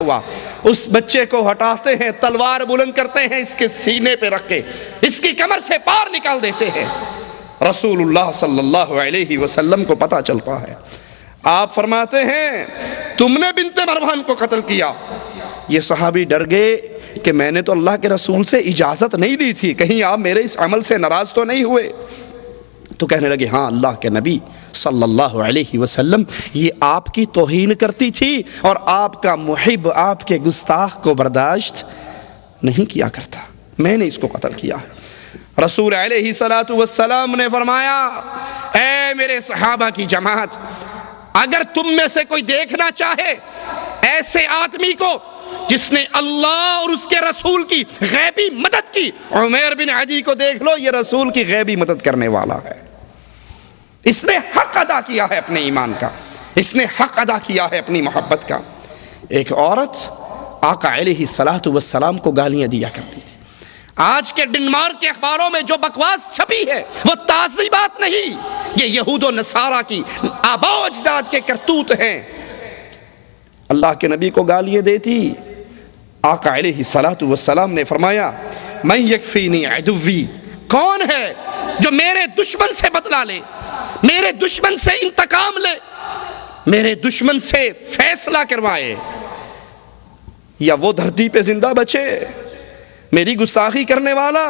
ہوا، اس بچے کو ہٹاتے ہیں، تلوار بلند کرتے ہیں، اس کے سینے پہ رکھ کے اس کی کمر سے پار نکال دیتے ہیں۔ رسول اللہ صلی اللہ علیہ وسلم کو پتہ چلتا ہے، آپ فرماتے ہیں تم نے بنت مروان کو قتل کیا۔ یہ صحابی ڈر گئے کہ میں نے تو اللہ کے رسول سے اجازت نہیں لی تھی، کہیں آپ میرے اس عمل سے ناراض تو نہیں ہوئے؟ تو کہنے لگے ہاں اللہ کے نبی صلی اللہ علیہ وسلم یہ آپ کی توہین کرتی تھی اور آپ کا محب آپ کے گستاخ کو برداشت نہیں کیا کرتا، میں نے اس کو قتل کیا۔ رسول علیہ السلام نے فرمایا اے میرے صحابہ کی جماعت، اگر تم میں سے کوئی دیکھنا چاہے ایسے آدمی کو جس نے اللہ اور اس کے رسول کی غیبی مدد کی، عمیر بن عدی کو دیکھ لو، یہ رسول کی غیبی مدد کرنے والا ہے، اس نے حق ادا کیا ہے اپنے ایمان کا، اس نے حق ادا کیا ہے اپنی محبت کا۔ ایک عورت آقا علیہ السلام کو گالیاں دیا کرتی تھی۔ آج کے ڈنمارک کے اخباروں میں جو بکواس چھپی ہے وہ تازی بات نہیں، یہ یہود و نصارہ کی آباء و اجداد کے کرتوت ہیں۔ اللہ کے نبی کو گالیاں دیتی، آقا علیہ السلام نے فرمایا من یکفینی عدوی، کون ہے جو میرے دشمن سے بدلہ لے، میرے دشمن سے انتقام لے، میرے دشمن سے فیصلہ کروائے، یا وہ دھرتی پہ زندہ بچے؟ میری گستاخی کرنے والا؟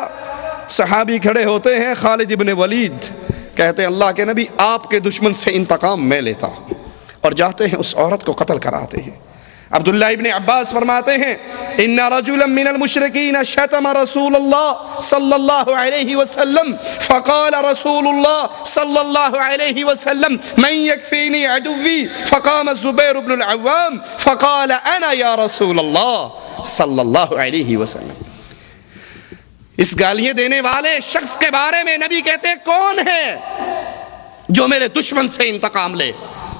صحابی کھڑے ہوتے ہیں، خالد ابن ولید کہتے ہیں اللہ کے نبی آپ کے دشمن سے انتقام میں لیتا ہوں، اور جاتے ہیں اس عورت کو قتل کراتے ہیں۔ عبداللہ ابن عباس فرماتے ہیں ان رجلا من المشرکین شتم رسول اللہ صلی اللہ علیہ وسلم فقال رسول اللہ صلی اللہ علیہ وسلم من یکفینی عدوی فقام الزبیر بن العوام فقال انا یا رسول اللہ صلی اللہ علیہ وسلم۔ اس گالیاں دینے والے شخص کے بارے میں نبی کہتے ہیں کون ہے جو میرے دشمن سے انتقام لے؟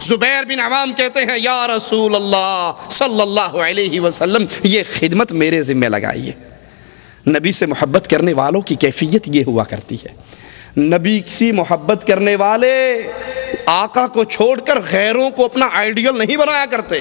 زبیر بن عوام کہتے ہیں یا رسول اللہ صلی اللہ علیہ وسلم یہ خدمت میرے ذمہ لگائیے۔ نبی سے محبت کرنے والوں کی کیفیت یہ ہوا کرتی ہے، نبی سے محبت کرنے والے آقا کو چھوڑ کر غیروں کو اپنا آئیڈیل نہیں بنایا کرتے۔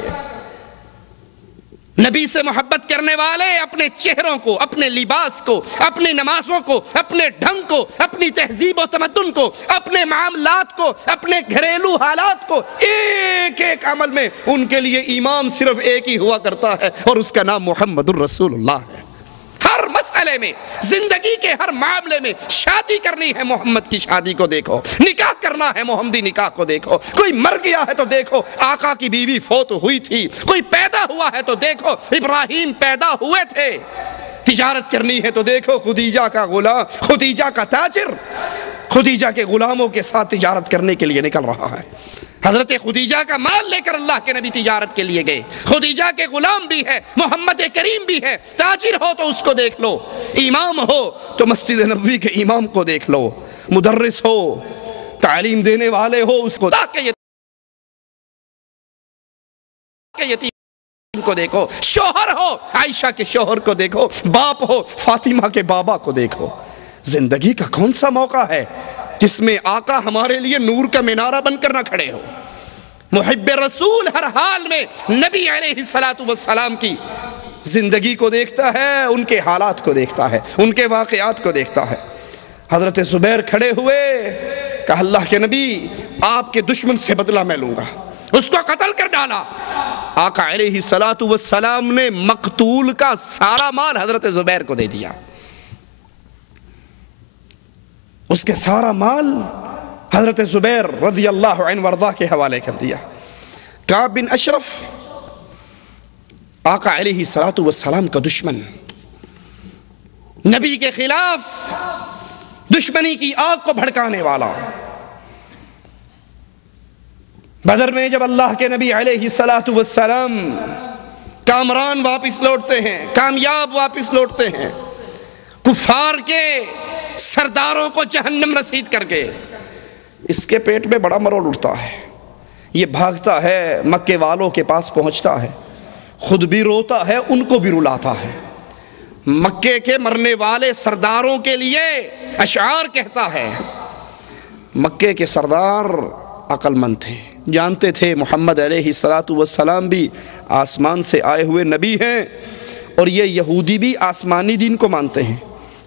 نبی سے محبت کرنے والے اپنے چہروں کو، اپنے لباس کو، اپنے نمازوں کو، اپنے ڈھنگ کو، اپنی تہذیب و تمدن کو، اپنے معاملات کو، اپنے گھریلو حالات کو، ایک ایک عمل میں ان کے لیے امام صرف ایک ہی ہوا کرتا ہے اور اس کا نام محمد الرسول اللہ ہے۔ ہر مسئلے میں، زندگی کے ہر معاملے میں، شادی کرنی ہے محمد کی شادی کو دیکھو، نکاح کرنا ہے محمدی نکاح کو دیکھو، کوئی مر گیا ہے تو دیکھو آقا کی بیوی فوت ہوئی تھی، کوئی پیدا ہوا ہے تو دیکھو ابراہیم پیدا ہوئے تھے، تجارت کرنی ہے تو دیکھو خدیجہ کا غلام، خدیجہ کا تاجر خدیجہ کے غلاموں کے ساتھ تجارت کرنے کے لیے نکل رہا ہے۔ حضرت خدیجہ کا مال لے کر اللہ کے نبی تجارت کے لیے گئے، خدیجہ کے غلام بھی ہے، محمد کریم بھی ہے، تاجر ہو تو اس کو دیکھ لو، امام ہو تو مسجد نبوی کے امام کو دیکھ لو، مدرس ہو، تعلیم دینے والے ہو، اس کو یتیم کو دیکھو، شوہر ہو عائشہ کے شوہر کو دیکھو، باپ ہو فاطمہ کے بابا کو دیکھو۔ زندگی کا کون سا موقع ہے جس میں آقا ہمارے لیے نور کا مینارہ بن کر نہ کھڑے ہو؟ محب رسول ہر حال میں نبی علیہ السلام کی زندگی کو دیکھتا ہے، ان کے حالات کو دیکھتا ہے، ان کے واقعات کو دیکھتا ہے۔ حضرت زبیر کھڑے ہوئے، کہا اللہ کے نبی آپ کے دشمن سے بدلہ میں لوں گا، اس کو قتل کر ڈالا۔ آقا علیہ السلام نے مقتول کا سارا مال حضرت زبیر کو دے دیا، اس کے سارا مال حضرت زبیر رضی اللہ عنہ وارضاہ کے حوالے کر دیا۔ کعب بن اشرف آقا علیہ السلام کا دشمن، نبی کے خلاف دشمنی کی آگ کو بھڑکانے والا، بدر میں جب اللہ کے نبی علیہ السلام کامران واپس لوٹتے ہیں، کامیاب واپس لوٹتے ہیں، کفار کے سرداروں کو جہنم رسید کر کے، اس کے پیٹ میں بڑا مروڑ اٹھتا ہے، یہ بھاگتا ہے مکے والوں کے پاس پہنچتا ہے، خود بھی روتا ہے ان کو بھی رلاتا ہے، مکے کے مرنے والے سرداروں کے لیے اشعار کہتا ہے۔ مکے کے سردار عقل مند تھے، جانتے تھے محمد علیہ السلام بھی آسمان سے آئے ہوئے نبی ہیں، اور یہ یہودی بھی آسمانی دین کو مانتے ہیں،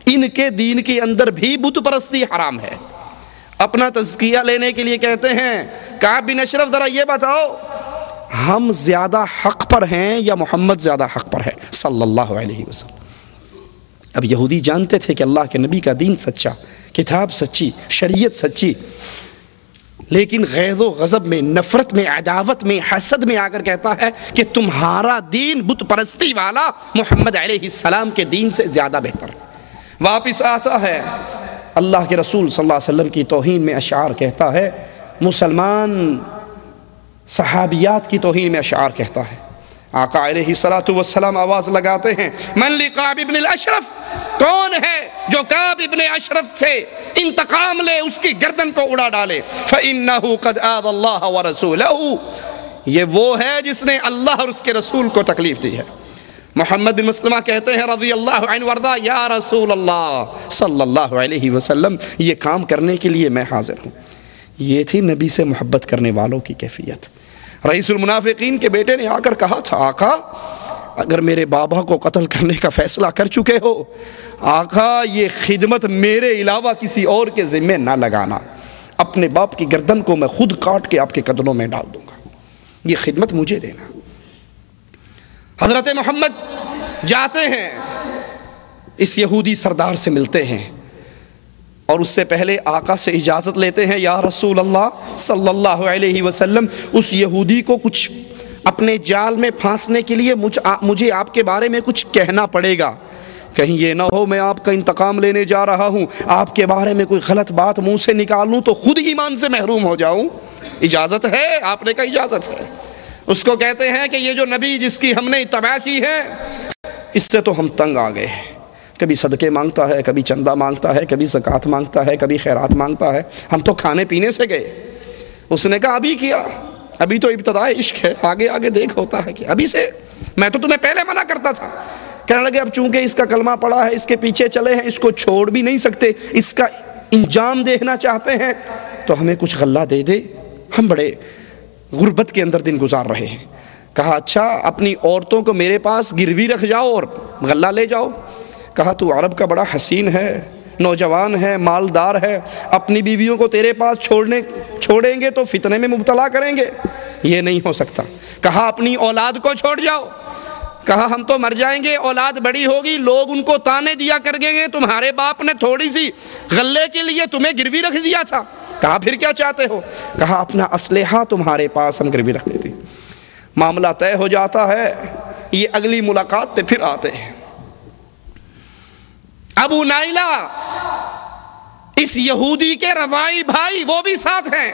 ان کے دین کے اندر بھی بت پرستی حرام ہے۔ اپنا تزکیہ لینے کے لیے کہتے ہیں کعب بن اشرف ذرا یہ بتاؤ ہم زیادہ حق پر ہیں یا محمد زیادہ حق پر ہے صلی اللہ علیہ وسلم۔ اب یہودی جانتے تھے کہ اللہ کے نبی کا دین سچا، کتاب سچی، شریعت سچی، لیکن غیظ و غضب میں، نفرت میں، عداوت میں، حسد میں آ کر کہتا ہے کہ تمہارا دین بت پرستی والا محمد علیہ السلام کے دین سے زیادہ بہتر ہے۔ واپس آتا ہے اللہ کے رسول صلی اللہ علیہ وسلم کی توہین میں اشعار کہتا ہے، مسلمان صحابیات کی توہین میں اشعار کہتا ہے۔ آقا علیہ السلام آواز لگاتے ہیں من لقعب ابن الاشرف، کون ہے جو کعب ابن اشرف سے انتقام لے، اس کی گردن کو اڑا ڈالے۔ فَإِنَّهُ قَدْ آذَى اللَّهَ وَرَسُولَهُ، یہ وہ ہے جس نے اللہ اور اس کے رسول کو تکلیف دی ہے۔ محمد بن مسلمہ کہتے ہیں رضی اللہ عنہ وارضا، یا رسول اللہ صلی اللہ علیہ وسلم، یہ کام کرنے کے لیے میں حاضر ہوں۔ یہ تھی نبی سے محبت کرنے والوں کی کیفیت۔ رئیس المنافقین کے بیٹے نے آ کر کہا تھا آقا اگر میرے بابا کو قتل کرنے کا فیصلہ کر چکے ہو، آقا یہ خدمت میرے علاوہ کسی اور کے ذمہ نہ لگانا، اپنے باپ کی گردن کو میں خود کاٹ کے آپ کے قدموں میں ڈال دوں گا، یہ خدمت مجھے دینا۔ حضرت محمد جاتے ہیں، اس یہودی سردار سے ملتے ہیں، اور اس سے پہلے آقا سے اجازت لیتے ہیں یا رسول اللہ صلی اللہ علیہ وسلم، اس یہودی کو کچھ اپنے جال میں پھانسنے کے لیے مجھے آپ کے بارے میں کچھ کہنا پڑے گا، کہیں یہ نہ ہو میں آپ کا انتقام لینے جا رہا ہوں، آپ کے بارے میں کوئی غلط بات منہ سے نکالوں تو خود ایمان سے محروم ہو جاؤں۔ اجازت ہے؟ آپ نے کہا اجازت ہے۔ اس کو کہتے ہیں کہ یہ جو نبی جس کی ہم نے اتباع کی ہے، اس سے تو ہم تنگ آ گئے ہیں، کبھی صدقے مانگتا ہے، کبھی چندہ مانگتا ہے، کبھی زکوٰۃ مانگتا ہے، کبھی خیرات مانگتا ہے، ہم تو کھانے پینے سے گئے۔ اس نے کہا ابھی کیا، ابھی تو ابتدائے عشق ہے، آگے آگے دیکھ ہوتا ہے کہ ابھی سے، میں تو تمہیں پہلے منع کرتا تھا۔ کہنے لگے اب چونکہ اس کا کلمہ پڑا ہے، اس کے پیچھے چلے ہیں، اس کو چھوڑ بھی نہیں سکتے، اس کا انجام دیکھنا چاہتے ہیں تو ہمیں کچھ غلہ دے دے، ہم بڑے غربت کے اندر دن گزار رہے ہیں۔ کہا اچھا اپنی عورتوں کو میرے پاس گروی رکھ جاؤ اور غلہ لے جاؤ۔ کہا تو عرب کا بڑا حسین ہے، نوجوان ہے، مالدار ہے، اپنی بیویوں کو تیرے پاس چھوڑیں گے تو فتنے میں مبتلا کریں گے، یہ نہیں ہو سکتا۔ کہا اپنی اولاد کو چھوڑ جاؤ۔ کہا ہم تو مر جائیں گے، اولاد بڑی ہوگی، لوگ ان کو تانے دیا کریں گے تمہارے باپ نے تھوڑی سی غلے کے لیے تمہیں گروی رکھ دیا تھا۔ کہا پھر کیا چاہتے ہو؟ کہا اپنا اسلحہ تمہارے پاس ہم گروی رکھ دیتے ہیں۔ معاملہ طے ہو جاتا ہے، یہ اگلی ملاقات پہ پھر آتے ہیں۔ ابو نائلہ اس یہودی کے روائی بھائی وہ بھی ساتھ ہیں،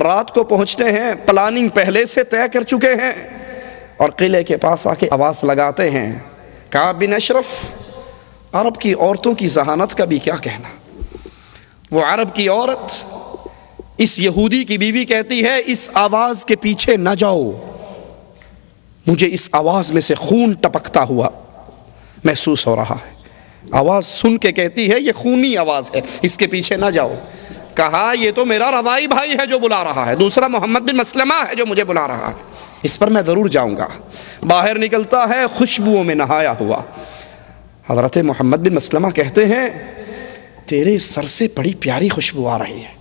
رات کو پہنچتے ہیں، پلاننگ پہلے سے طے کر چکے ہیں، اور قلعے کے پاس آ کے آواز لگاتے ہیں کعب بن اشرف، عرب کی عورتوں کی ذہانت کا بھی کیا کہنا۔ وہ عرب کی عورت اس یہودی کی بیوی کہتی ہے اس آواز کے پیچھے نہ جاؤ، مجھے اس آواز میں سے خون ٹپکتا ہوا محسوس ہو رہا ہے۔ آواز سن کے کہتی ہے یہ خونی آواز ہے، اس کے پیچھے نہ جاؤ۔ کہا یہ تو میرا روائی بھائی ہے جو بلا رہا ہے، دوسرا محمد بن مسلمہ ہے جو مجھے بلا رہا ہے، اس پر میں ضرور جاؤں گا۔ باہر نکلتا ہے خوشبوؤں میں نہایا ہوا۔ حضرت محمد بن مسلمہ کہتے ہیں تیرے سر سے بڑی پیاری خوشبو آ رہی ہے۔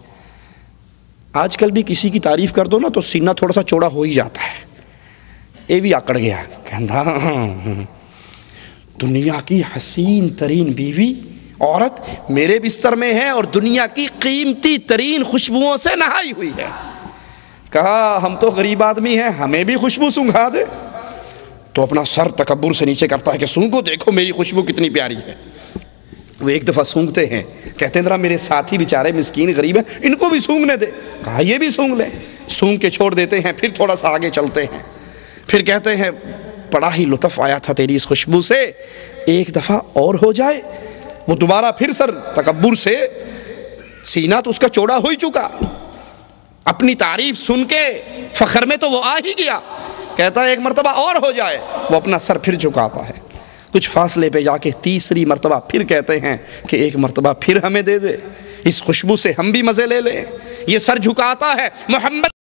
آج کل بھی کسی کی تعریف کر دو نا تو سینہ تھوڑا سا چوڑا ہو ہی جاتا ہے۔ یہ بھی آکڑ گیا، کہندا دنیا کی حسین ترین بیوی عورت میرے بستر میں ہے اور دنیا کی قیمتی ترین خوشبوؤں سے نہائی ہوئی ہے۔ کہا ہم تو غریب آدمی ہیں، ہمیں بھی خوشبو سونگھا دے۔ تو اپنا سر تکبر سے نیچے کرتا ہے کہ سونگو، دیکھو میری خوشبو کتنی پیاری ہے۔ وہ ایک دفعہ سونگتے ہیں، کہتے ہیں ذرا میرے ساتھی بیچارے مسکین غریب ہیں، ان کو بھی سونگنے دے۔ کہا یہ بھی سونگ لیں، سونگ کے چھوڑ دیتے ہیں، پھر تھوڑا سا آگے چلتے ہیں، پھر کہتے ہیں بڑا ہی لطف آیا تھا تیری اس خوشبو سے، ایک دفعہ اور ہو جائے۔ وہ دوبارہ پھر سر تکبر سے، سینہ تو اس کا چوڑا ہو ہی چکا، اپنی تعریف سن کے فخر میں تو وہ آ ہی گیا، کہتا ہے ایک مرتبہ اور ہو جائے۔ وہ اپنا سر پھر جھکاتا ہے، کچھ فاصلے پہ جا کے تیسری مرتبہ پھر کہتے ہیں کہ ایک مرتبہ پھر ہمیں دے دے، اس خوشبو سے ہم بھی مزے لے لیں۔ یہ سر جھکاتا ہے محمد